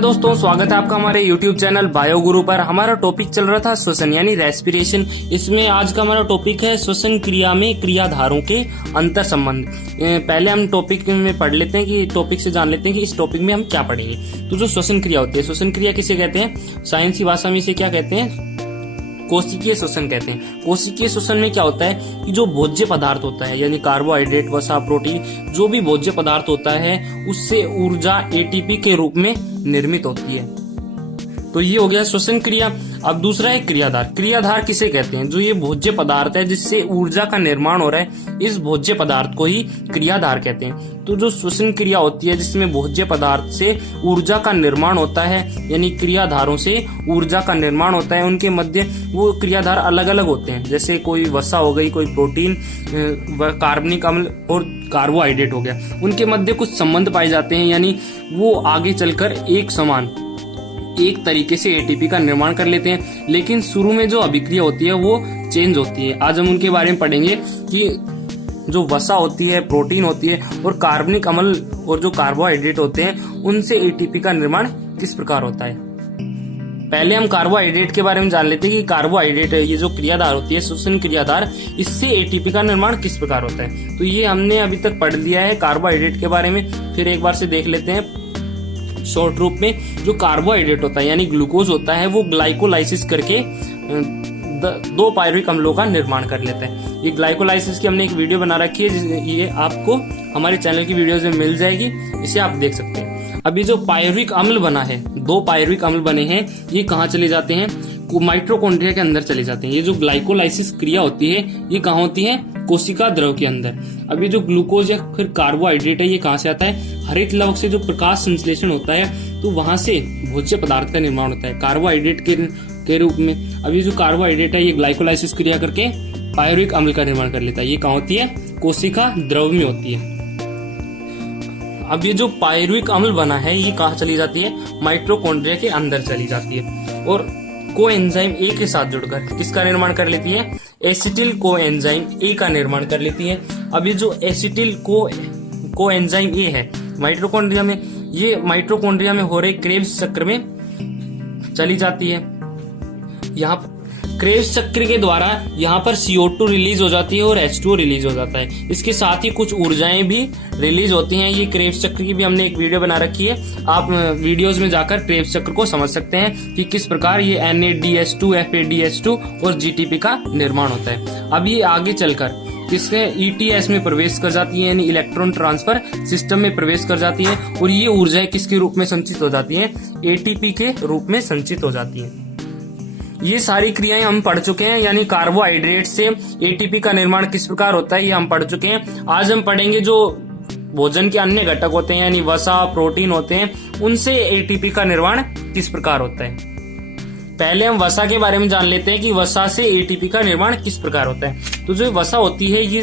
नमस्कार दोस्तों, स्वागत है आपका हमारे YouTube चैनल बायो गुरु पर। हमारा टॉपिक चल रहा था श्वसन यानी रेस्पिरेशन। इसमें आज का हमारा टॉपिक है श्वसन क्रिया में क्रियाधारों के अंतर संबंध। पहले हम टॉपिक में पढ़ लेते हैं कि टॉपिक से जान लेते हैं कि इस टॉपिक में हम क्या पढ़ेंगे। तो जो श्वसन क्रिया होती है, श्वसन क्रिया किसे कहते हैं? साइंसी भाषा में इसे क्या कहते हैं? कोशिकीय श्वसन कहते हैं। कोशिकीय श्वसन में क्या होता है कि जो भोज्य पदार्थ होता है यानी कार्बोहाइड्रेट, वसा, प्रोटीन, जो भी भोज्य पदार्थ होता है उससे ऊर्जा एटीपी के रूप में निर्मित होती है। तो ये हो गया श्वसन क्रिया। अब दूसरा है क्रियाधार। क्रियाधार किसे कहते हैं? जो ये भोज्य पदार्थ है जिससे ऊर्जा का निर्माण हो रहा है, इस भोज्य पदार्थ को ही क्रियाधार कहते हैं। तो जो श्वसन क्रिया होती है जिसमें भोज्य पदार्थ से ऊर्जा का निर्माण होता है यानी क्रियाधारों से ऊर्जा का निर्माण होता है, उनके मध्य वो क्रियाधार अलग अलग होते हैं। जैसे कोई वसा हो गई, कोई प्रोटीन, कार्बनिक अम्ल और कार्बोहाइड्रेट हो गया, उनके मध्य कुछ संबंध पाए जाते हैं यानी वो आगे चलकर एक समान एक तरीके से एटीपी का निर्माण कर लेते हैं। लेकिन शुरू में जो अभिक्रिया होती है वो चेंज होती है। आज हम उनके बारे में पढ़ेंगे कि जो वसा होती है, प्रोटीन होती है और कार्बनिक अम्ल और जो कार्बोहाइड्रेट होते हैं, उनसे एटीपी का निर्माण किस प्रकार होता है। पहले हम कार्बोहाइड्रेट के बारे में जान लेते हैं कि कार्बोहाइड्रेट ये जो क्रियाधार होती है, श्वसन क्रियाधार, इससे एटीपी का निर्माण किस प्रकार होता है। तो ये हमने अभी तक पढ़ लिया है कार्बोहाइड्रेट के बारे में। फिर एक बार से देख लेते हैं शॉर्ट रूप में। जो कार्बोहाइड्रेट होता है यानी ग्लूकोज होता है, वो ग्लाइकोलाइसिस करके दो पायरुविक अम्लों का निर्माण कर लेता है। ये ग्लाइकोलाइसिस की हमने एक वीडियो बना रखी है, ये आपको हमारे चैनल की वीडियोज में मिल जाएगी, इसे आप देख सकते हैं। अभी जो पायरुविक अम्ल बना है, दो पायरुविक अम्ल बने हैं, ये कहाँ चले जाते हैं? माइटोकॉन्ड्रिया के अंदर चले जाते हैं। ये जो ग्लाइकोलाइसिस क्रिया होती है ये कहाँ होती है? कोशिका द्रव के अंदर। अभी जो ग्लूकोज या फिर कार्बोहाइड्रेट है ये कहाँ से आता है? हरित लवक से जो प्रकाश संश्लेषण होता है तो वहां से भोज्य पदार्थ का निर्माण होता है कार्बोहाइड्रेट के रूप में। अभी जो कार्बोहाइड्रेट है ये ग्लाइकोलाइसिस क्रिया करके पायरुविक अम्ल का निर्माण कर लेता है। ये कहाँ होती है? कोशिका द्रव में होती है। अब ये जो पायरुविक अम्ल बना है ये कहाँ चली जाती है? माइटोकॉन्ड्रिया के अंदर चली जाती है और कोएंजाइम ए के साथ जुड़कर किसका निर्माण कर लेती है? एसिटिल कोएंजाइम ए का निर्माण कर लेती है। अब ये जो एसिटिल कोएंजाइम ए है माइटोकॉन्ड्रिया में, ये माइटोकॉन्ड्रिया में हो रहे क्रेब्स चक्र में चली जाती है। यहाँ क्रेब्स चक्र के द्वारा यहाँ पर CO2 रिलीज हो जाती है और H2O रिलीज हो जाता है। इसके साथ ही कुछ ऊर्जाएं भी रिलीज होती हैं। ये क्रेब्स चक्र की भी हमने एक वीडियो बना रखी है, आप वीडियोस में जाकर क्रेब्स चक्र को समझ सकते हैं कि किस प्रकार ये NADH2, FADH2 और GTP का निर्माण होता है। अब ये आगे चलकर किसके ETS में प्रवेश कर जाती है यानी इलेक्ट्रॉन ट्रांसफर सिस्टम में प्रवेश कर जाती है और ये ऊर्जाएं किसके रूप में संचित हो जाती है? ATP के रूप में संचित हो जाती है। ये सारी क्रियाएं हम पढ़ चुके हैं यानी कार्बोहाइड्रेट से एटीपी का निर्माण किस प्रकार होता है ये हम पढ़ चुके हैं। आज हम पढ़ेंगे जो भोजन के अन्य घटक होते हैं यानी वसा, प्रोटीन होते हैं, उनसे एटीपी का निर्माण किस प्रकार होता है। पहले हम वसा के बारे में जान लेते हैं कि वसा से एटीपी का निर्माण किस प्रकार होता है। तो जो वसा होती है ये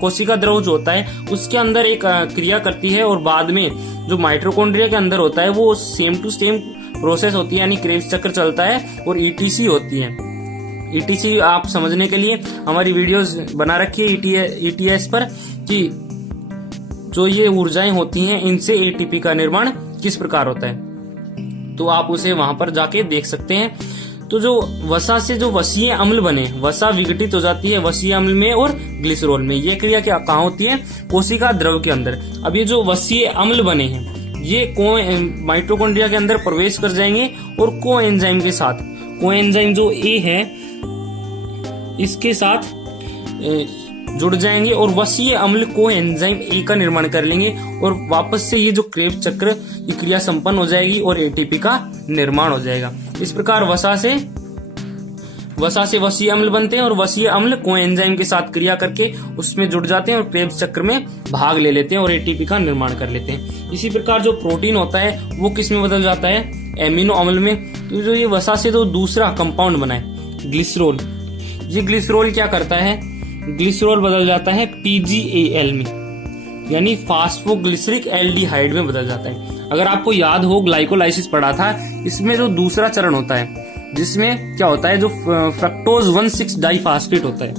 कोशिका द्रव जो होता है उसके अंदर एक क्रिया करती है और बाद में जो माइटोकॉन्ड्रिया के अंदर होता है वो सेम टू सेम प्रोसेस होती है यानी क्रेब्स चक्र चलता है और ETC होती है। ETC आप समझने के लिए हमारी वीडियोस बना रखी है ETS पर कि जो ये ऊर्जाएं होती हैं इनसे एटीपी का निर्माण किस प्रकार होता है, तो आप उसे वहां पर जाके देख सकते हैं। तो जो वसा से जो वसीय अम्ल बने, वसा विघटित हो जाती है वसीय अम्ल में और ग्लिसरॉल में। ये क्रिया क्या कहाँ होती है? कोशिका द्रव के अंदर। अब ये जो वसीय अम्ल बने हैं ये माइटोकॉन्ड्रिया के अंदर प्रवेश कर जाएंगे और कोएंजाइम के साथ, कोएंजाइम जो ए है इसके साथ जुड़ जाएंगे और वसीय अम्ल कोएंजाइम ए का निर्माण कर लेंगे और वापस से ये जो क्रेब्स चक्र की क्रिया संपन्न हो जाएगी और एटीपी का निर्माण हो जाएगा। इस प्रकार वसा से वसीय अम्ल बनते हैं और वसीय अम्ल कोएंजाइम के साथ क्रिया करके उसमें जुड़ जाते हैं और क्रेब्स चक्र में भाग ले लेते हैं और एटीपी का निर्माण कर लेते हैं। इसी प्रकार जो प्रोटीन होता है वो किस में बदल जाता है? एमिनो अम्ल में। तो जो ये वसा से जो दूसरा कंपाउंड बना है ग्लिसरॉल, ये ग्लिसरॉल क्या करता है? ग्लिसरॉल बदल जाता है PgAl में यानी फास्फोग्लिसरिक एल्डिहाइड में बदल जाता है। अगर आपको याद हो ग्लाइकोलाइसिस पढ़ा था, इसमें जो दूसरा चरण होता है जिसमें क्या होता है, जो फ्रक्टोज 1,6 डाइफास्फेट होता है,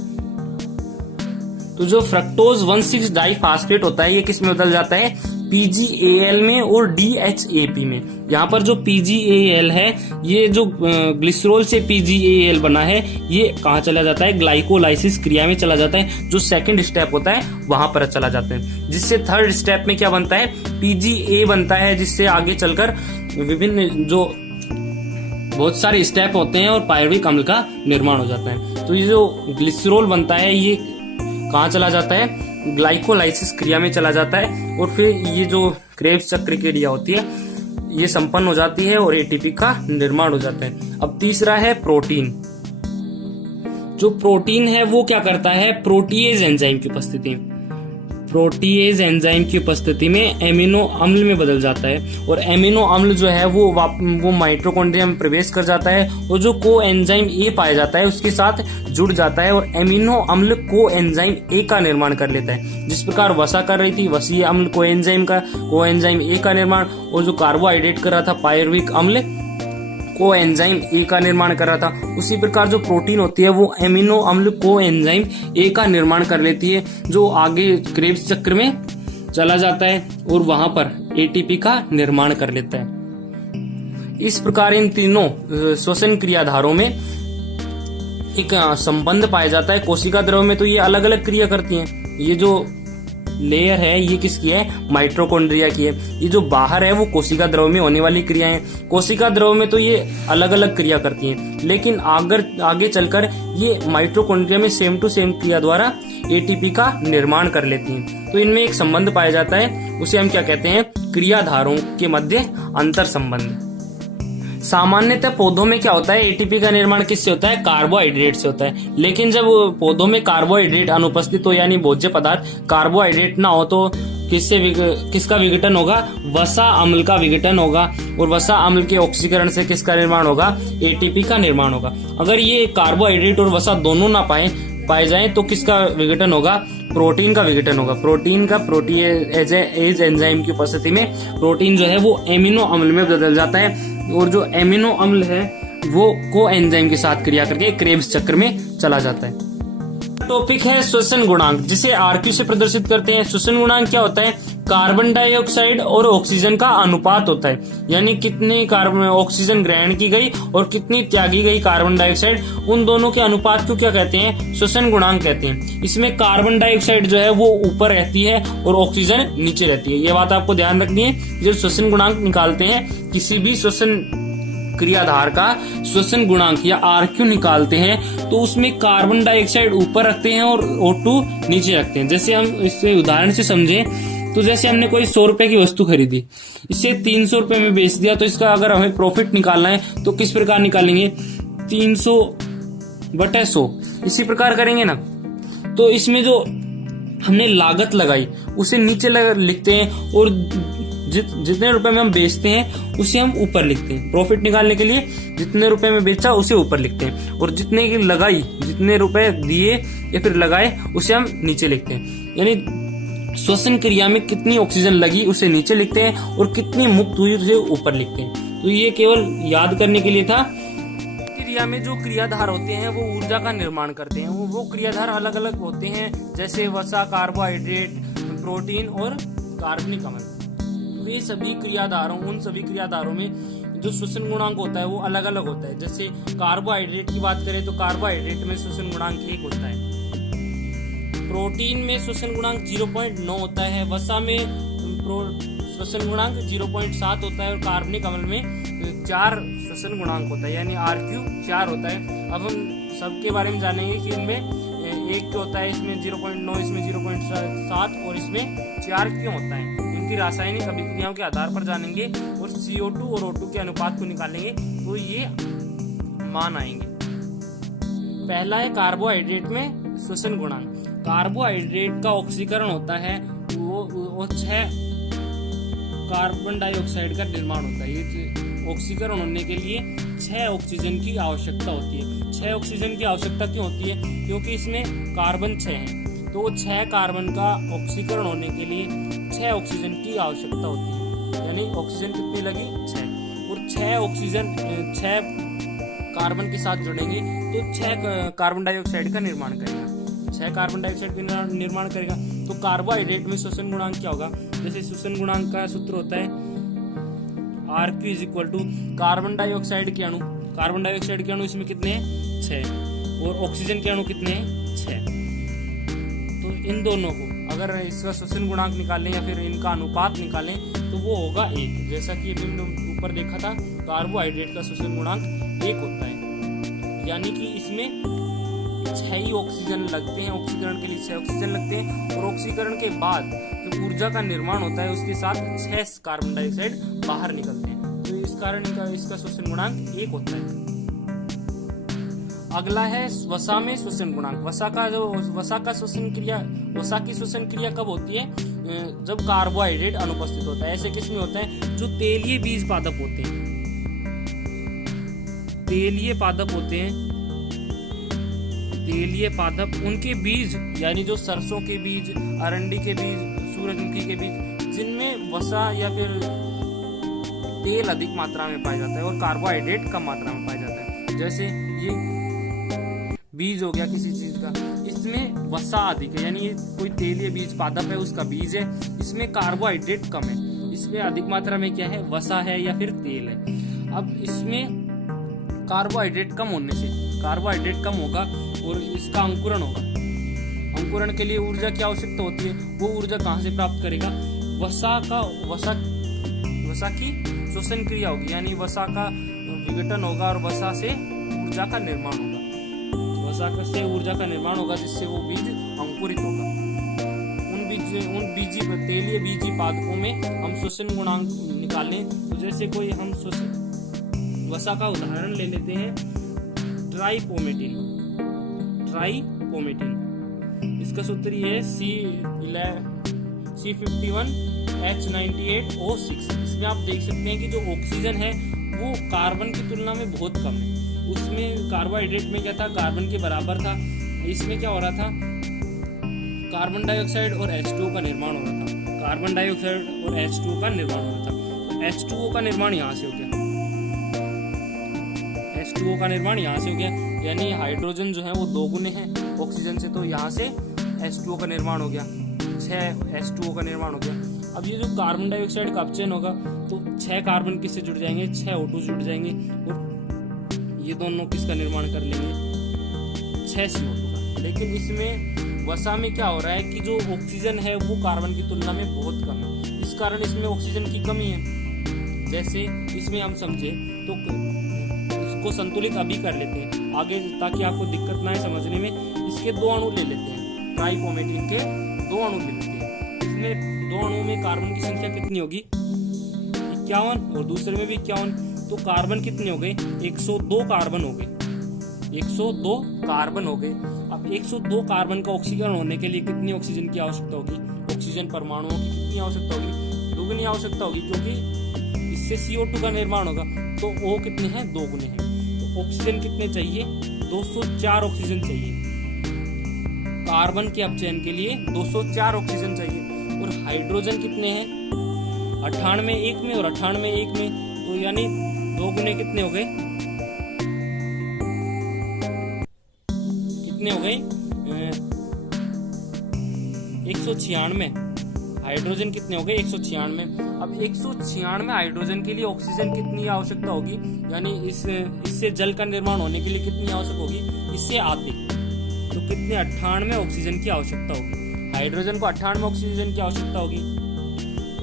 तो जो फ्रक्टोज 1,6 डाइफास्फेट होता है ये किस में बदल जाता है? PgAl में और DHAP में। यहाँ पर जो PgAl है, ये जो ग्लिसरॉल से PgAl बना है, ये कहाँ चला जाता है, ग्लाइकोलाइसिस क्रिया में चला जाता है, जो सेकंड स्टेप होता है वहां पर चला जाता है। जिससे थर्ड स्टेप में क्या बनता है, PGA बनता है, जिससे आगे चलकर विभिन्न जो बहुत सारे स्टेप होते हैं और पायरुविक अम्ल का निर्माण हो जाता है। तो ये जो ग्लिसरॉल बनता है, ये कहाँ चला जाता है, ग्लाइकोलाइसिस क्रिया में चला जाता है, और फिर ये जो क्रेब्स चक्र की क्रिया होती है ये संपन्न हो जाती है और एटीपी का निर्माण हो जाता है। अब तीसरा है प्रोटीन। जो प्रोटीन है वो क्या करता है, प्रोटीएज एंजाइम की उपस्थिति में, प्रोटीएज एंजाइम की उपस्थिति में एमिनो अम्ल में बदल जाता है, और एमिनो अम्ल जो है वो माइटोकॉन्ड्रिया में प्रवेश कर जाता है, और जो को एंजाइम ए पाया जाता है उसके साथ जुड़ जाता है, और एमिनो अम्ल को एंजाइम ए का निर्माण कर लेता है। जिस प्रकार वसा कर रही थी, वसीय अम्ल को एंजाइम ए का निर्माण, और जो कार्बोहाइड्रेट कर रहा था पायरुविक अम्ल को एंजाइम ए का निर्माण कर रहा था, उसी प्रकार जो प्रोटीन होती है वो एमिनो अम्ल को एंजाइम ए का निर्माण कर लेती है, जो आगे क्रेब्स चक्र में चला जाता है और वहां पर एटीपी का निर्माण कर लेता है। इस प्रकार इन तीनों श्वसन क्रियाधारों में एक संबंध पाया जाता है। कोशिका द्रव में तो ये अलग अलग क्रिया करती हैं। ये जो लेयर है ये किसकी है, माइटोकॉन्ड्रिया की है। ये जो बाहर है वो कोशिका द्रव में होने वाली क्रियाएं। कोशिका द्रव में तो ये अलग अलग क्रिया करती हैं, लेकिन आगे चलकर ये माइटोकॉन्ड्रिया में सेम टू सेम क्रिया द्वारा एटीपी का निर्माण कर लेती हैं। तो इनमें एक संबंध पाया जाता है, उसे हम क्या कहते हैं, क्रियाधारों के मध्य अंतर संबंध। सामान्यतः पौधों में क्या होता है, एटीपी का निर्माण किससे होता है, कार्बोहाइड्रेट से होता है। लेकिन जब पौधों में कार्बोहाइड्रेट अनुपस्थित हो, यानी भोज्य पदार्थ कार्बोहाइड्रेट ना हो, तो किसका विघटन होगा, वसा अम्ल का विघटन होगा, और वसा अम्ल के ऑक्सीकरण से किसका निर्माण होगा, एटीपी का निर्माण होगा। अगर ये कार्बोहाइड्रेट और वसा दोनों ना पाए जाए तो किसका विघटन होगा, प्रोटीन का विघटन होगा। प्रोटीन का प्रोटीएज एंजाइम की उपस्थिति में प्रोटीन जो है वो एमिनो अम्ल में बदल जाता है, और जो एमिनो अम्ल है वो को एंजाइम के साथ क्रिया करके क्रेब्स चक्र में चला जाता है। टॉपिक है श्वसन गुणांक, जिसे आरक्यू से प्रदर्शित करते हैं। श्वसन गुणांक क्या होता है, कार्बन डाइऑक्साइड और ऑक्सीजन का अनुपात होता है, यानी कितनी कार्बन ऑक्सीजन ग्रहण की गई और कितनी त्यागी गई कार्बन डाइऑक्साइड, उन दोनों के अनुपात को क्या कहते हैं, श्वसन गुणांक कहते हैं। इसमें कार्बन डाइऑक्साइड जो है वो ऊपर रहती है और ऑक्सीजन नीचे रहती है। ये बात आपको ध्यान रखनी है। जब श्वसन गुणांक निकालते हैं, किसी भी श्वसन क्रियाधार का श्वसन गुणांक या आरक्यू निकालते हैं, तो उसमें कार्बन डाइऑक्साइड ऊपर रखते हैं और O2 नीचे रखते हैं। जैसे हम इससे उदाहरण से समझें, तो जैसे हमने कोई 100 रुपए की वस्तु खरीदी, इसे 300 रुपए में बेच दिया, तो इसका अगर हमें प्रॉफिट निकालना है तो किस प्रकार निकालेंगे, 300/100 इसी प्रकार करेंगे ना। तो इसमें जो हमने लागत लगाई उसे नीचे लिखते हैं, और जितने रुपए में हम बेचते हैं उसे हम ऊपर लिखते हैं। प्रॉफिट निकालने के लिए जितने रुपए में बेचा उसे ऊपर लिखते हैं, और जितने की लगाई, जितने रुपए दिए या फिर लगाए उसे हम नीचे लिखते हैं। यानी श्वसन क्रिया में कितनी ऑक्सीजन लगी उसे नीचे लिखते हैं, और कितनी मुक्त हुई उसे ऊपर लिखते हैं। तो ये केवल याद करने के लिए था। क्रिया में जो क्रियाधार होते हैं वो ऊर्जा का निर्माण करते हैं। वो क्रियाधार अलग अलग होते हैं, जैसे वसा, कार्बोहाइड्रेट, प्रोटीन और कार्बनिक अम्ल। वे सभी क्रियाधारों, उन सभी क्रियाधारों में जो श्वसन गुणांक होता है वो अलग अलग होता है। जैसे कार्बोहाइड्रेट की बात करें तो कार्बोहाइड्रेट में श्वसन गुणांक 1 होता है, प्रोटीन में श्वसन गुणांक 0.9 होता है, वसा में श्वसन गुणांक 0.7 होता है, और कार्बनिक अम्ल में 4 श्वसन गुणांक होता है, यानी आरक्यू 4 होता है। अब हम सबके बारे में जानेंगे कि इनमें एक होता है, इसमें 0.9, इसमें 0.7 और इसमें 4 क्यों होता है। इनकी रासायनिक अभिक्रियाओं के आधार पर जानेंगे, और CO2 और O2 के अनुपात को निकालेंगे तो ये मान आएंगे। पहला है कार्बोहाइड्रेट में श्वसन गुणांक। कार्बोहाइड्रेट का ऑक्सीकरण होता है वो 6 कार्बन डाइऑक्साइड का निर्माण होता है। ये ऑक्सीकरण होने के लिए 6 ऑक्सीजन की आवश्यकता होती है। 6 ऑक्सीजन की आवश्यकता क्यों होती है, क्योंकि इसमें कार्बन 6 है, तो 6 कार्बन का ऑक्सीकरण होने के लिए 6 ऑक्सीजन की आवश्यकता होती है। यानी ऑक्सीजन कितनी लगी, 6, और 6 ऑक्सीजन 6 कार्बन के साथ जुड़ेंगे तो 6 कार्बन डाइऑक्साइड का निर्माण करेगा। 6 कार्बन डाइऑक्साइड का निर्माण करेगा। तो कार्बोहाइड्रेट में श्वसन गुणांक क्या होगा? जैसे श्वसन गुणांक का सूत्र होता है RQ is equal to carbon dioxide के अणु इसमें कितने हैं? 6, और ऑक्सीजन के अणु कितने हैं? 6। तो इन दोनों को अगर इसका श्वसन गुणांक निकालें या फिर इनका अनुपात निकालें तो वो होगा 1। जैसा कि हमने ऊपर देखा था, कार्बोहाइड्रेट का श्वसन गुणांक 1 होता है, यानी कि इसमें 6 ही ऑक्सीजन लगते हैं, ऑक्सीकरण के लिए 6 ऑक्सीजन लगते हैं, और ऑक्सीकरण के बाद जो ऊर्जा का निर्माण होता है उसके साथ 6 कार्बन डाइऑक्साइड बाहर निकलते हैं। तो इस कारण इसका श्वसन गुणांक 1 होता है। अगला है वसा में श्वसन गुणांक। वसा की श्वसन क्रिया कब होती है? जब कार्बोहाइड्रेट अनुपस्थित होता है। ऐसे किसमें होता है? जो तेलीय बीज पादप होते हैं, तेलीय पादप उनके बीज, यानी जो सरसों के बीज, अरंडी के बीज, सूरजमुखी के बीज, जिनमें वसा या फिर तेल अधिक मात्रा में पाया जाता है और कार्बोहाइड्रेट कम मात्रा में पाया जाता है। जैसे ये बीज हो गया किसी चीज का, इसमें वसा अधिक है, यानी ये कोई तेलीय बीज पादप है, उसका बीज है, इसमें कार्बोहाइड्रेट कम है, इसमें अधिक मात्रा में क्या है? वसा है या फिर तेल है। अब इसमें कार्बोहाइड्रेट कम होने से कार्बोहाइड्रेट कम होगा और इसका अंकुरण होगा। अंकुरण के लिए ऊर्जा की आवश्यकता होती है, वो ऊर्जा कहाँ से प्राप्त करेगा? वसा की श्वसन क्रिया होगी, यानी वसा का विघटन होगा और वसा से ऊर्जा का निर्माण होगा। वसा से ऊर्जा का निर्माण होगा जिससे वो बीज अंकुरित होगा। उन तेलीय बीजी पादपों में हम श्वसन गुणांक निकालें तो जैसे कोई हम वसा का उदाहरण ले लेते हैं, ट्राइपोमेटिन। इसका सूत्र ये है C51H98O6। इसमें आप देख सकते हैं कि जो ऑक्सीजन है वो कार्बन की तुलना में बहुत कम है। उसमें कार्बोहाइड्रेट में क्या था? कार्बन के बराबर था। इसमें क्या हो रहा था? कार्बन डाइऑक्साइड और H2O का निर्माण हो रहा था। कार्बन डाइऑक्साइड और H2O का निर्माण हो रहा था। तो H2O का निर्माण यहाँ से हो गया, H2O का निर्माण यहाँ से हो गया, यानी हाइड्रोजन जो है वो 2 गुने हैं ऑक्सीजन से, तो यहाँ से H2O का निर्माण हो गया, 6 H2O का निर्माण हो गया। अब ये जो कार्बन डाइऑक्साइड का अपचयन होगा तो 6 कार्बन किससे जुड़ जाएंगे? 6 O2 जुड़ जाएंगे, और ये दोनों किसका निर्माण कर लेंगे? 6 CO2 का। लेकिन इसमें वसा में क्या हो रहा है कि जो ऑक्सीजन है वो कार्बन की तुलना में बहुत कम है, इस कारण इसमें ऑक्सीजन की कमी है। जैसे इसमें हम समझे तो इसको संतुलित अभी कर लेते हैं आगे, ताकि आपको दिक्कत ना है समझने में। इसके 2 अणु ले लेते हैं, ट्राइपोमेटिन के 2 अणु ले लेते हैं। इसमें 2 अणु में कार्बन की संख्या कितनी होगी? 51, और दूसरे में भी 51, तो कार्बन कितने हो गए? 102 कार्बन हो गए, 102 कार्बन हो गए। अब 102 कार्बन का ऑक्सीकरण होने के लिए कितनी ऑक्सीजन की आवश्यकता होगी? ऑक्सीजन परमाणुओं की कितनी आवश्यकता होगी? 2 गुनी आवश्यकता होगी, क्योंकि इससे CO2 का निर्माण होगा, तो वो कितने हैं? 2 गुने हैं। तो ऑक्सीजन कितने चाहिए? 204 ऑक्सीजन चाहिए। कार्बन के अपचयन के लिए 204 ऑक्सीजन चाहिए। और हाइड्रोजन कितने हैं? 98 एक में और 98 एक में, तो यानी 2 गुने कितने हो गए? कितने हो गए? 196। हाइड्रोजन कितने हो गए? 196। अब 196 हाइड्रोजन के लिए ऑक्सीजन कितनी आवश्यकता होगी? यानी इससे जल का निर्माण होने के लिए कितनी आवश्यक होगी? इससे आधी, तो कितने? 98 ऑक्सीजन की आवश्यकता होगी। हाइड्रोजन को 98 ऑक्सीजन की आवश्यकता होगी,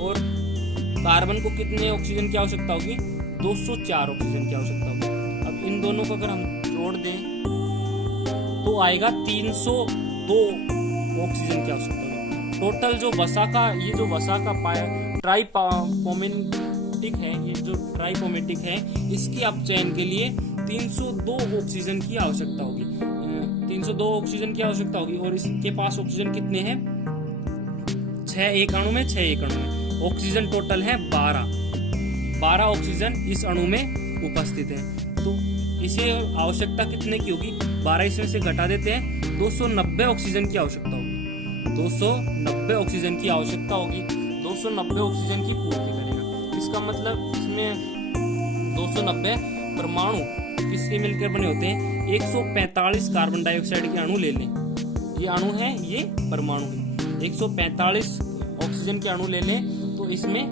और कार्बन को कितने ऑक्सीजन की आवश्यकता होगी? 204 ऑक्सीजन की आवश्यकता होगी। अब इन दोनों को अगर हम जोड़ दें तो आएगा 302 ऑक्सीजन की आवश्यकता होगी। टोटल जो वसा का ट्राइपोमेटिक है, ये जो ट्राइपोमेटिक है, इसके अपचयन के लिए 302 ऑक्सीजन की आवश्यकता होगी। 302 ऑक्सीजन की आवश्यकता होगी, और इसके पास ऑक्सीजन कितने हैं? 6 एक अणु में, 6 एक अणु में। ऑक्सीजन टोटल है 12 ऑक्सीजन इस अणु में उपस्थित है। तो इसे आवश्यकता कितने की होगी? 12 इसमें से घटा देते हैं, 290 ऑक्सीजन की आवश्यकता होगी। 290 ऑक्सीजन की आवश्यकता होगी, 290 ऑक्सीजन की पूर्ति करेगा। इसका मतलब इसमें 290 परमाणु किसके मिलकर बने होते हैं? 145 कार्बन डाइऑक्साइड के अणु ले लें ये अणु है, ये परमाणु है। 145 ऑक्सीजन के अणु ले लें तो इसमें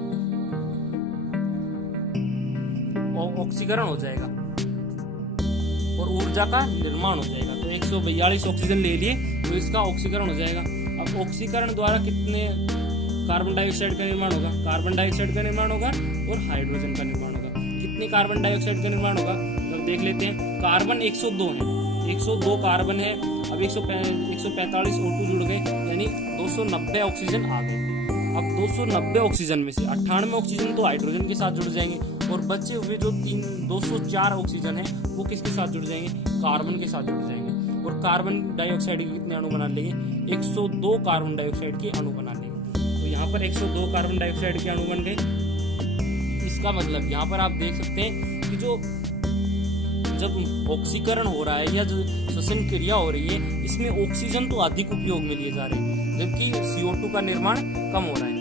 ऑक्सीकरण हो जाएगा और ऊर्जा का निर्माण हो जाएगा। तो 142 ऑक्सीजन ले लिए तो इसका ऑक्सीकरण हो जाएगा। अब ऑक्सीकरण द्वारा कितने कार्बन डाइऑक्साइड का निर्माण होगा? कार्बन डाइऑक्साइड का निर्माण होगा और हाइड्रोजन का निर्माण होगा। कितने कार्बन डाइऑक्साइड का निर्माण होगा? तो देख लेते हैं। कार्बन 102 है, 102 कार्बन है। अब 145 O2 जुड़ गए, यानी 290 ऑक्सीजन आ गए। अब 290 ऑक्सीजन में से 98 ऑक्सीजन तो हाइड्रोजन के साथ जुड़ जाएंगे और बचे हुए जो 204 ऑक्सीजन है वो किसके साथ जुड़ जाएंगे? कार्बन के साथ जुड़ जाएंगे। और कार्बन डाइऑक्साइड के कितने अणु बना लेंगे? 102 कार्बन डाइऑक्साइड के अणु बना लेंगे। तो यहाँ पर 102 कार्बन डाइऑक्साइड के अणु बन गए। इसका मतलब यहाँ पर आप देख सकते हैं कि जो जब ऑक्सीकरण हो रहा है या जो श्वसन क्रिया हो रही है, इसमें ऑक्सीजन तो अधिक उपयोग में लिए जा रहे हैं, जबकि CO2 का निर्माण कम हो रहा है।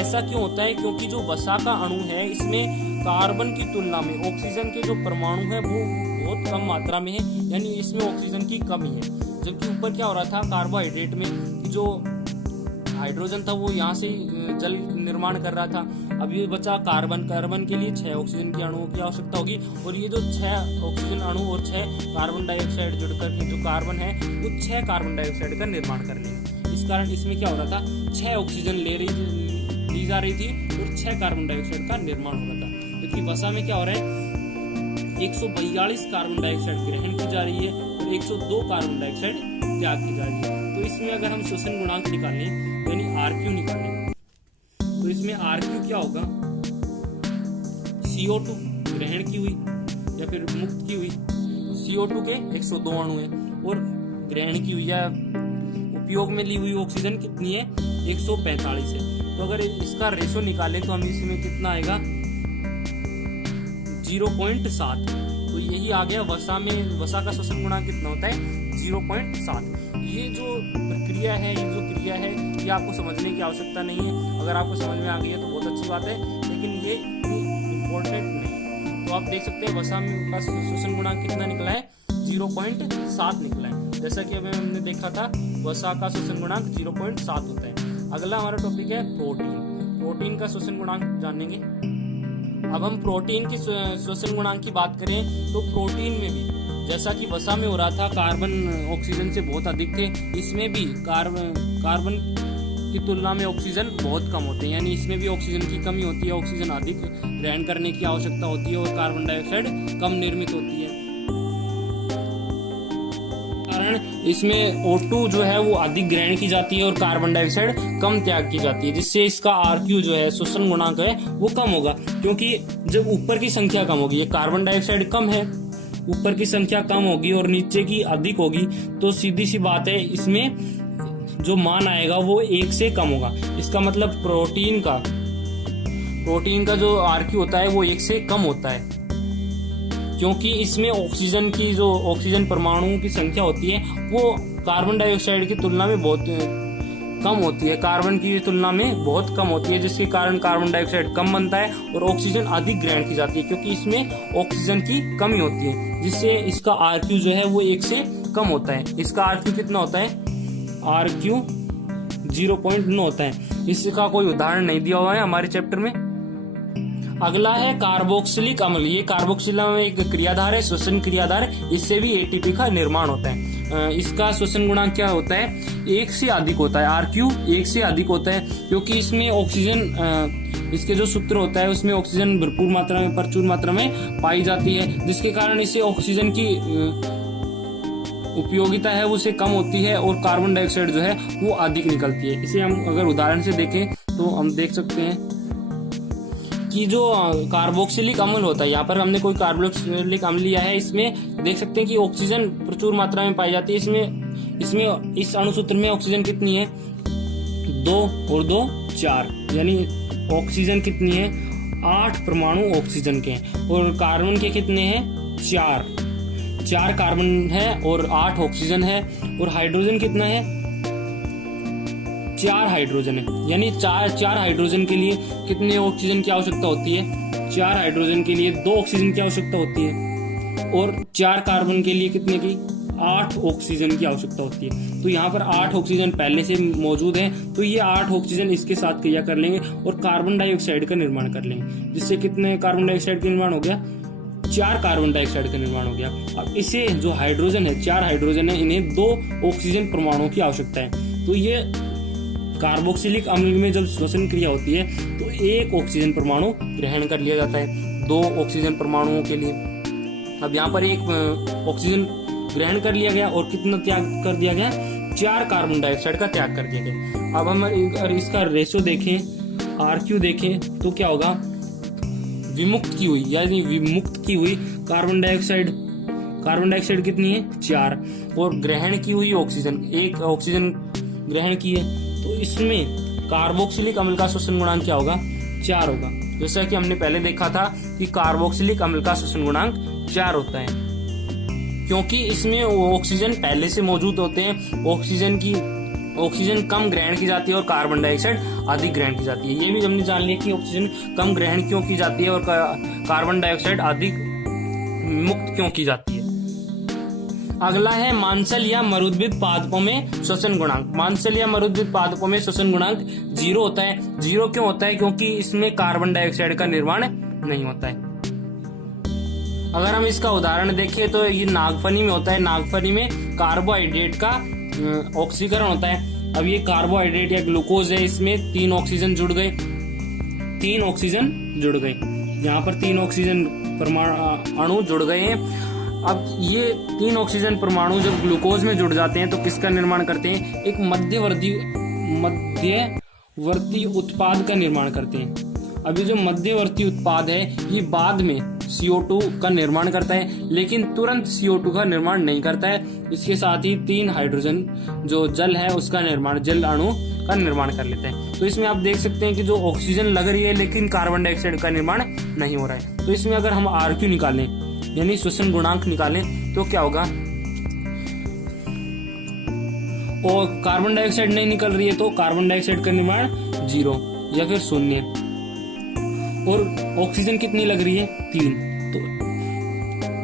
ऐसा क्यों होता है? क्योंकि जो वसा का अणु है, इसमें कार्बन की तुलना में ऑक्सीजन के जो परमाणु है वो बहुत कम मात्रा में है, यानी इसमें ऑक्सीजन की कमी है। जबकि ऊपर क्या हो रहा था कार्बोहाइड्रेट में, कि जो हाइड्रोजन था वो यहाँ से जल निर्माण कर रहा था। अब ये बचा कार्बन। कार्बन के लिए 6 ऑक्सीजन के अणुओं की आवश्यकता होगी और ये जो 6 ऑक्सीजन अणु और 6 कार्बन डाइऑक्साइड जुड़कर के जो कार्बन है वो 6 कार्बन डाइऑक्साइड का निर्माण कर लेंगे। इस कारण इसमें क्या हो रहा था? 6 ऑक्सीजन ली जा रही थी और 6 कार्बन डाइऑक्साइड का निर्माण हो रहा था। क्योंकि वसा में क्या हो रहा है? 142 कार्बन डाइऑक्साइड ग्रहण की जा रही है और 102 कार्बन डाइऑक्साइड त्याग की जा रही है। तो इसमें अगर हम श्वसन गुणांक निकालें, यानी RQ निकालें, तो इसमें RQ क्या होगा? CO2 ग्रहण की हुई या फिर मुक्त की हुई, CO2 के 102 अणु है और ग्रहण की हुई या उपयोग में ली हुई ऑक्सीजन कितनी है? 145 है। तो अगर इसका रेशो निकालें तो हम इसमें कितना आएगा? 0.7। तो यही आ गया वसा में। वसा का श्वसन गुणांक कितना होता है? 0.7। ये जो प्रक्रिया है, ये जो क्रिया है, ये आपको समझने की आवश्यकता नहीं है। अगर आपको समझ में आ गई है तो बहुत अच्छी बात है, लेकिन ये इम्पोर्टेंट नहीं। तो आप देख सकते हैं वसा में का श्वसन गुणांक कितना निकला है? 0.7 निकला है। जैसा कि अभी हमने देखा था वसा का श्वसन गुणांक 0.7 होता है। अगला हमारा टॉपिक है प्रोटीन। प्रोटीन का श्वसन गुणांक जानेंगे। अब हम प्रोटीन की श्वसन गुणांक की बात करें तो प्रोटीन में भी जैसा कि वसा में हो रहा था, कार्बन ऑक्सीजन से बहुत अधिक थे, इसमें भी कार्बन की तुलना में ऑक्सीजन बहुत कम होते हैं, यानी इसमें भी ऑक्सीजन की कमी होती है। ऑक्सीजन अधिक ग्रहण करने की आवश्यकता होती है और कार्बन डाइऑक्साइड कम निर्मित होती है। कारण इसमें O2 जो है वो अधिक ग्रहण की जाती है और कार्बन डाइऑक्साइड कम त्याग की जाती है, जिससे इसका RQ जो है श्वसन गुणांक है वो कम होगा। क्योंकि जब ऊपर की संख्या कम होगी, ये कार्बन डाइऑक्साइड कम है, ऊपर की संख्या कम होगी और नीचे की अधिक होगी, तो सीधी सी बात है इसमें जो मान आएगा वो 1 से कम होगा। इसका मतलब प्रोटीन का जो RQ होता है वो 1 से कम होता है, क्योंकि इसमें ऑक्सीजन परमाणुओं की संख्या होती है वो कार्बन डाइऑक्साइड की तुलना में बहुत कम होती है, कार्बन की तुलना में बहुत कम होती है, जिसके कारण कार्बन डाइऑक्साइड कम बनता है और ऑक्सीजन अधिक ग्रहण की जाती है, क्योंकि इसमें ऑक्सीजन की कमी होती है, जिससे इसका RQ जो है वो 1 से कम होता है। इसका RQ कितना होता है? RQ 0.9 होता है। इसका कोई उदाहरण नहीं दिया हुआ है हमारे चैप्टर में। अगला है कार्बोक्सिलिक अम्ल। ये कार्बोक्सिलिक अम्ल एक क्रियाधार है, श्वसन क्रियाधार, इससे भी ATP का निर्माण होता है। इसका श्वसन गुणांक क्या होता है? 1 से अधिक होता है। RQ 1 से अधिक होता है, क्योंकि इसमें ऑक्सीजन, इसके जो सूत्र होता है उसमें ऑक्सीजन भरपूर मात्रा में, प्रचुर मात्रा में पाई जाती है, जिसके कारण इसे ऑक्सीजन की उपयोगिता है वो से कम होती है और कार्बन डाइऑक्साइड जो है वो अधिक निकलती है। इसे हम अगर उदाहरण से देखें तो हम देख सकते हैं कि जो कार्बोक्सिलिक अम्ल होता है, यहाँ पर हमने कोई कार्बोक्सिलिक अम्ल लिया है, इसमें देख सकते हैं कि ऑक्सीजन प्रचुर मात्रा में पाई जाती है। इसमें इस अणुसूत्र में ऑक्सीजन कितनी है? 2 और 2 4, यानी ऑक्सीजन कितनी है? 8 परमाणु ऑक्सीजन के हैं और कार्बन के कितने हैं? 4 कार्बन है और 8 ऑक्सीजन है। और हाइड्रोजन कितना है? 4 हाइड्रोजन है, यानी 4 हाइड्रोजन के लिए कितने ऑक्सीजन की आवश्यकता होती है? 4 हाइड्रोजन के लिए 2 ऑक्सीजन की आवश्यकता होती है और 4 कार्बन के लिए कितने की? 8 ऑक्सीजन की आवश्यकता होती है। तो यहाँ पर 8 ऑक्सीजन पहले से मौजूद है, तो ये 8 ऑक्सीजन इसके साथ क्रिया कर लेंगे और कार्बन डाइऑक्साइड का निर्माण कर लेंगे, जिससे कितने कार्बन डाइऑक्साइड का निर्माण हो गया, 4 कार्बन डाइऑक्साइड का निर्माण हो गया। अब इसे जो हाइड्रोजन है, 4 हाइड्रोजन है, इन्हें 2 ऑक्सीजन परमाणुओं की आवश्यकता है। तो ये कार्बोक्सिलिक अम्ल में जब श्वसन क्रिया होती है तो 1 ऑक्सीजन परमाणु ग्रहण कर लिया जाता है 2 ऑक्सीजन परमाणुओं के लिए। अब यहाँ पर 1 ऑक्सीजन ग्रहण कर लिया गया और कितना त्याग कर दिया गया, 4 कार्बन डाइऑक्साइड का त्याग कर दिया गया। अब हम अगर इसका रेशो देखें, RQ देखें, तो क्या होगा, विमुक्त की हुई यानी विमुक्त की हुई कार्बन डाइऑक्साइड कितनी है, 4, और ग्रहण की हुई ऑक्सीजन 1 ऑक्सीजन ग्रहण की है, तो इसमें कार्बोक्सिलिक अम्ल का श्वसन गुणांक क्या होगा, 4 होगा। जैसा कि हमने पहले देखा था कि कार्बोक्सिलिक अम्ल का श्वसन गुणांक 4 होता है, क्योंकि इसमें ऑक्सीजन पहले से मौजूद होते हैं। ऑक्सीजन कम ग्रहण की जाती है और कार्बन डाइऑक्साइड अधिक ग्रहण की जाती है। ये भी हमने जान लिया कि ऑक्सीजन कम ग्रहण क्यों की जाती है और कार्बन डाइऑक्साइड अधिक मुक्त क्यों की जाती है। अगला है मांसल या मरुद्भिद पादपों में श्वसन गुणांक। मांसल या मरुद्भिद पादपों में श्वसन गुणांक 0 होता है। 0 क्यों होता है, क्योंकि इसमें कार्बन डाइऑक्साइड का निर्माण नहीं होता है। अगर हम इसका उदाहरण देखें तो ये नागफनी में होता है। नागफनी में कार्बोहाइड्रेट का ऑक्सीकरण होता है। अब ये कार्बोहाइड्रेट या ग्लूकोज है, इसमें 3 ऑक्सीजन जुड़ गए, 3 ऑक्सीजन जुड़ गए, यहाँ पर 3 ऑक्सीजन परमाणु अणु जुड़ गए हैं। अब ये 3 ऑक्सीजन परमाणु जब ग्लूकोज में जुड़ जाते हैं तो किसका निर्माण करते हैं, एक मध्यवर्ती उत्पाद का निर्माण करते हैं। अब ये जो मध्यवर्ती उत्पाद है ये बाद में CO2 का निर्माण करता है, लेकिन तुरंत CO2 का निर्माण नहीं करता है। इसके साथ ही 3 हाइड्रोजन जो जल है उसका निर्माण, जल अणु का निर्माण कर लेते हैं। तो इसमें आप देख सकते हैं कि जो ऑक्सीजन लग रही है लेकिन कार्बन डाइऑक्साइड का निर्माण नहीं हो रहा है। तो इसमें अगर हम RQ निकालें यानी श्वसन गुणांक निकालें तो क्या होगा, और कार्बन डाइऑक्साइड नहीं निकल रही है तो कार्बन डाइऑक्साइड का निर्माण 0 या फिर 0, और ऑक्सीजन कितनी लग रही है, 3। तो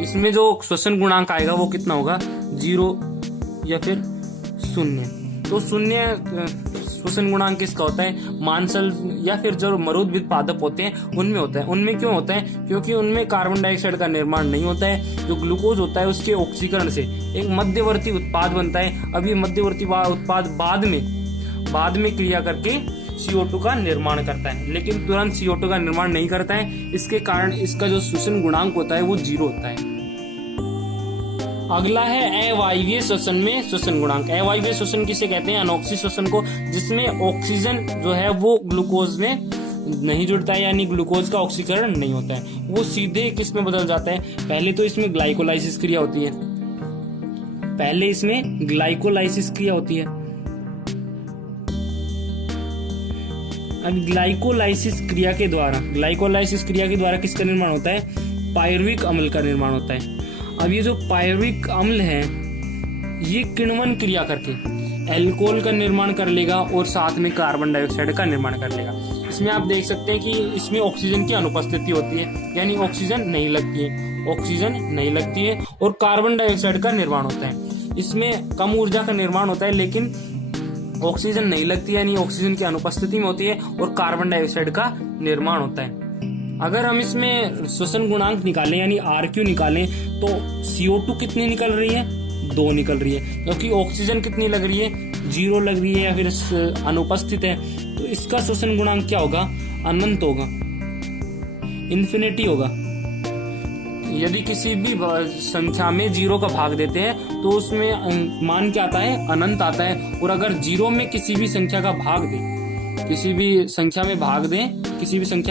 इसमें जो श्वसन गुणांक आएगा वो कितना होगा, 0 या फिर 0। तो 0 श्वसन गुणांक किसका होता है, मांसल या फिर जो मरुद्भिद पादप होते हैं उनमें होता है। उनमें क्यों होता है, क्योंकि उनमें कार्बन डाइऑक्साइड का निर्माण नहीं होता है। जो ग्लूकोज होता है उसके ऑक्सीकरण से एक मध्यवर्ती उत्पाद बनता है। अब ये मध्यवर्ती उत्पाद बाद में क्रिया करके CO2 का निर्माण करता है, लेकिन तुरंत CO2 का निर्माण नहीं करता है। इसके कारण इसका जो श्वसन गुणांक होता है वो 0 होता है। अगला है अवायवीय श्वसन में श्वसन गुणांक। अवायवीय श्वसन किसे कहते हैं, अनोक्सी श्वसन को, जिसमें ऑक्सीजन जो है वो ग्लूकोज में नहीं जुड़ता है, यानी ग्लूकोज का ऑक्सीकरण नहीं होता है, वो सीधे किस में बदल जाता है। पहले तो इसमें ग्लाइकोलाइसिस क्रिया होती है, अब ग्लाइकोलाइसिस क्रिया के द्वारा किसका निर्माण होता है, पायरुविक अम्ल का निर्माण होता है। अब ये जो पायरुविक अम्ल है ये किण्वन क्रिया करके एल्कोहल का निर्माण कर लेगा और साथ में कार्बन डाइऑक्साइड का निर्माण कर लेगा। इसमें आप देख सकते हैं कि इसमें ऑक्सीजन की अनुपस्थिति होती है, यानी ऑक्सीजन नहीं लगती है और कार्बन डाइऑक्साइड का निर्माण होता है। इसमें कम ऊर्जा का निर्माण होता है, लेकिन ऑक्सीजन नहीं लगती, यानी ऑक्सीजन की अनुपस्थिति में होती है और कार्बन डाइऑक्साइड का निर्माण होता है। अगर हम इसमें श्वसन गुणांक निकालें यानी RQ निकालें तो CO2 कितनी निकल रही है, 2 निकल रही है, क्योंकि ऑक्सीजन कितनी लग रही है, 0 लग रही है या फिर अनुपस्थित है। तो इसका श्वसन गुणांक क्या होगा, अनंत होगा, इन्फिनिटी होगा। यदि किसी भी संख्या में 0 का भाग देते हैं तो उसमें मान क्या आता है, अनंत आता है। और अगर 0 में किसी भी संख्या का भाग दें, किसी भी संख्या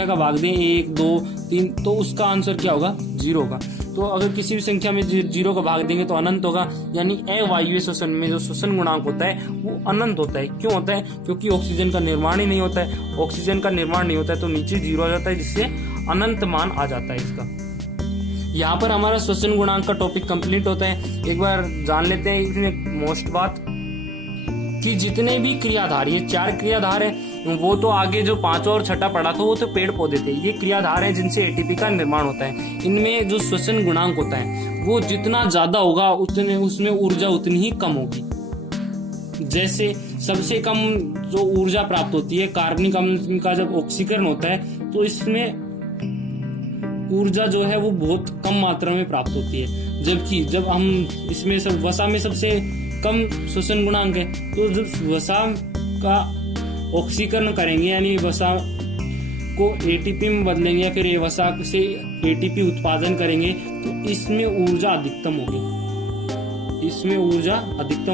का भाग दें 1, 2, 3, तो उसका आंसर क्या होगा, 0 होगा। तो अगर किसी भी संख्या में 0 का भाग देंगे तो अनंत होगा, यानी अवायवीय श्वसन में जो श्वसन गुणांक होता है वो अनंत होता है। क्यों होता है, क्योंकि ऑक्सीजन का निर्माण ही नहीं होता है। ऑक्सीजन का निर्माण नहीं होता है तो नीचे 0 आ जाता है, जिससे अनंत मान आ जाता है इसका। यहाँ पर हमारा श्वसन गुणांक का टॉपिक कंप्लीट होता है। एक बार जान लेते हैं इसमें मोस्ट बात कि जितने भी क्रियाधार, ये 4 क्रियाधार है, वो तो आगे जो पांचवा और छठा पड़ा था वो तो पेड़ पौधे थे। ये क्रियाधार हैं जिनसे एटीपी का निर्माण होता है। इनमें जो श्वसन गुणांक होता है वो जितना ज्यादा होगा उतने उसमें ऊर्जा उतनी ही कम होगी। जैसे सबसे कम जो ऊर्जा प्राप्त होती है कार्बनिक अम्ल का जब ऑक्सीकरण होता है तो इसमें ऊर्जा जो है वो बहुत कम मात्रा में प्राप्त होती है। जबकि जब हम इसमें सब वसा में सबसे कम श्वसन गुणांक है, तो जब वसा का ऑक्सीकरण करेंगे यानी वसा को एटीपी में बदलेंगे या फिर ये वसा से एटीपी उत्पादन करेंगे तो इसमें ऊर्जा अधिकतम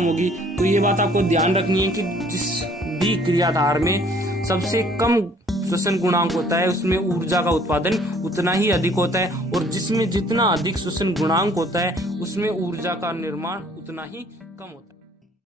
होगी। तो ये बात आपको ध्यान रखनी है कि जिस भी क्रियाधार में सबसे कम श्वसन गुणांक होता है उसमें ऊर्जा का उत्पादन उतना ही अधिक होता है, और जिसमें जितना अधिक श्वसन गुणांक होता है उसमें ऊर्जा का निर्माण उतना ही कम होता है।